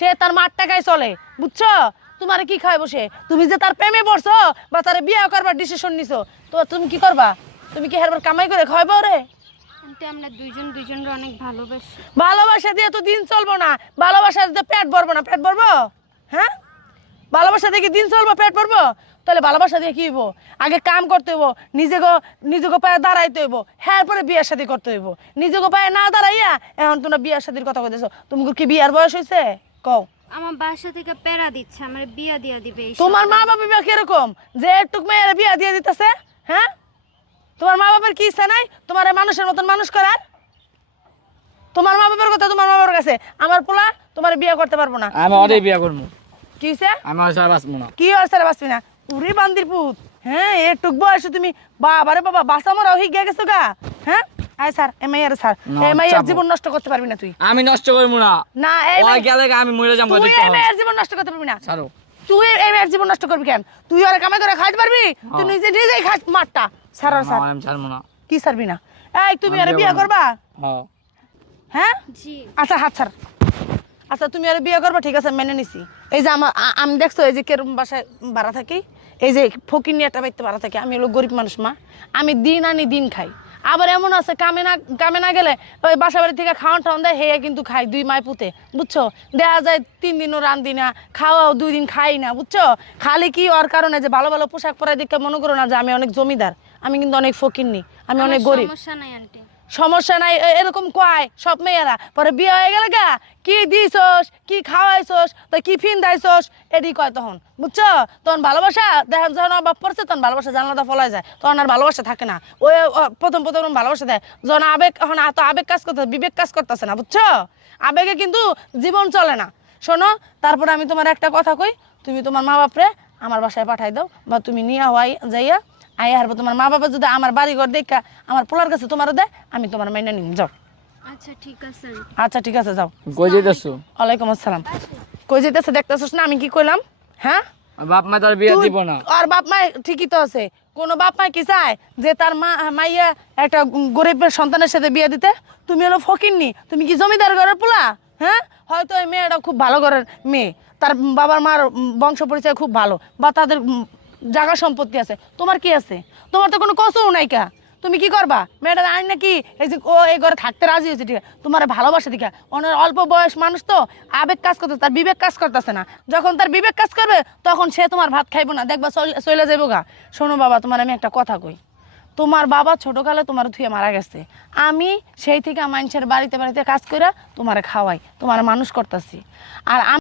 সে তার মার টাকায় চলে, বুঝছো? তোমার কি খায় বসে? তুমি যে তার প্রেমে পড়ছো বা তার বিয়ে করবার ডিসিশন নিছো, তো তুমি কি করবা? তুমি কি হেরবার কামাই করে খাওয়াবো রে? আন্টি আমরা দুইজনের অনেক ভালোবাসি। ভালোবাসা দিয়ে তো দিন চলবো না, ভালোবাসা দিয়ে পেট ভরবো না। পেট ভরবো? হ্যাঁ, ভালোবাসা দিয়ে কি দিন চলবো, পেট ভরবো? তাহলে ভালোবাসা দিয়ে কি হইব? আগে কাম করতে হইব, নিজেকে পায়ে দাঁড়াইতে হইব, হ্যাঁ পরে বিয়ের শাদী করতে হইব। নিজেকে পায়ে না দাঁড়াইয়া এখন তোমরা বিয়ের শাদীর কথা কইতেছো। তুমি কি বিয়ার বয়স হয়েছে? কও। আমার বাসা থেকে প্যারা দিচ্ছে, আমার বিয়া দিয়া দিবে এই তোমার মা বাবা কিরকম যে একটু মেয়ের বিয়া দিয়ে দিতেছে? হ্যাঁ, তোমার মা বাবার কি ইচ্ছা নাই তোমার মানুষের মতন মানুষ করার? তোমার মা বাবার কথা তোমার মা বাবার কাছে। আমার পোলা তোমার বিয়ে করতে পারবো না। আমি ওরে বিয়া করব। কি হইছে? আমি ওর সাথে বাঁচবো না। কি হইছে রে বাঁচবি না? উরি বান্দির পুত, হ্যাঁ একটু বয়সে তুমি বাবারে বাবা বাসা মরা হই গেছো গা। হ্যাঁ আয় স্যার এমআইআর স্যার, এমআইআর জীবন নষ্ট করতে পারবি না তুই। আমি নষ্ট করব না। না ওই গেলে আমি মরে যাবো। তুই এমআইআর জীবন নষ্ট করতে পারবি না। ছাড়ো। তুই এমআইআর জীবন নষ্ট করবি কেন? তুই আর কামাই করে খাইতে পারবি? তুই নিজেই খাস মারটা। স্যার স্যার আমি ছাড়বো না। কি ছাড়বি না? এই তুমি আর বিয়ে করবা? হ্যাঁ হ্যাঁ জি আচ্ছা হাত ছাড়। আচ্ছা তুমি আর বিয়ে করবা, ঠিক আছে মেনে নিছি। এই যে আমি দেখছো এই যে কেরম বাসায় ভাড়া থাকি, এই যে ফকির নিয়ে একটা বাড়িতে ভাড়া থাকি। আমি হলো গরিব মানুষ মা, আমি দিন আনি দিন খাই। আবার এমন আছে কামে না গেলে ওই বাসা বাড়ি থেকে খাওয়ান টাওয়ান দেয়, হেয়ে কিন্তু খাই 2 মায় পুঁতে, বুঝছো? দেখা যায় 3 দিনও রান্ধি না, খাওয়াও 2 দিন খাই না, বুঝছো? খালি কি ওর কারণে যে ভালো ভালো পোশাক পরাই দিকে মনে করো না যে আমি অনেক জমিদার। আমি কিন্তু অনেক ফকির নি, আমি অনেক গরিব। সমস্যা নাই আন্টি, সমস্যা নাই এরকম কয় সব মেয়েরা। পরে বিয়ে হয়ে গেলে গা কি দিছস, কি খাওয়াইছস, তো কি ফিন্দাইছস, এডি কয় তখন, বুঝছো? তখন ভালোবাসা দেখেন যখন অভাব পড়ছে তখন ভালোবাসা জানলাটা ফলাই যায়, তখন আর ভালোবাসা থাকে না। ওই প্রথম ভালোবাসা দেয় যখন আবেগ, এখন তো আবেগ কাজ করতেছে, বিবেক কাজ করতেছে না, বুঝছো? আবেগে কিন্তু জীবন চলে না। শোনো, তারপরে আমি তোমার একটা কথা কই, তুমি তোমার মা বাপরে আমার বাসায় পাঠাই দাও, বা তুমি নিয়ে হওয়াই যাইয়া আয় হারবো। তোমার মা বাবা যদি আমার বাড়ি ঘর দেখা আমার পোলার কাছে তোমারও দেয়, আমি তোমার মাইনা নিম। যাও। আচ্ছা ঠিক আছে। আচ্ছা ঠিক আছে যাও। কই যাইতাছো? ওয়ালাইকুম আসসালাম। কই যেতেছে দেখতেছস না আমি কি কইলাম? হ্যাঁ, বাপ মা তোর বিয়া দিব না। আর বাপ মা ঠিকই তো আছে। কোন বাপ মা কি চায় যে তার মাইয়া একটা গরিবের সন্তানের সাথে বিয়ে দিতে? তুমি হলো ফকিন্নি, তুমি কি জমিদার ঘরের পোলা? হ্যাঁ, হয়তো এই মেয়েটা খুব ভালো ঘরের মেয়ে, তার বাবার মার বংশ পরিচয় খুব ভালো, বা তাদের জায়গা সম্পত্তি আছে। তোমার কি আছে? তোমার তো কোনো কসও নাই কা। তুমি কি করবা? মেয়েটা আইন নাকি এই যে ও এই ঘরে থাকতে রাজি হয়েছে, ঠিক আছে, তোমার ভালোবাসা দিকা। অনেক অল্প বয়স মানুষ তো, আবেগ কাজ করতেছে, তার বিবেক কাজ করতেছে না। যখন তার বিবেক কাজ করবে তখন সে তোমার ভাত খাইবো না, দেখবা চলে যাবো গা। শোনো বাবা, তোমার আমি একটা কথা কই। তোমার বাবা ছোটকালে তোমার থুয়ে মারা গেছে, আমি সেই থেকে মানুষের বাড়িতে বাড়িতে কাজ করে তোমার খাওয়াই, তোমার মানুষ করতেছি। আর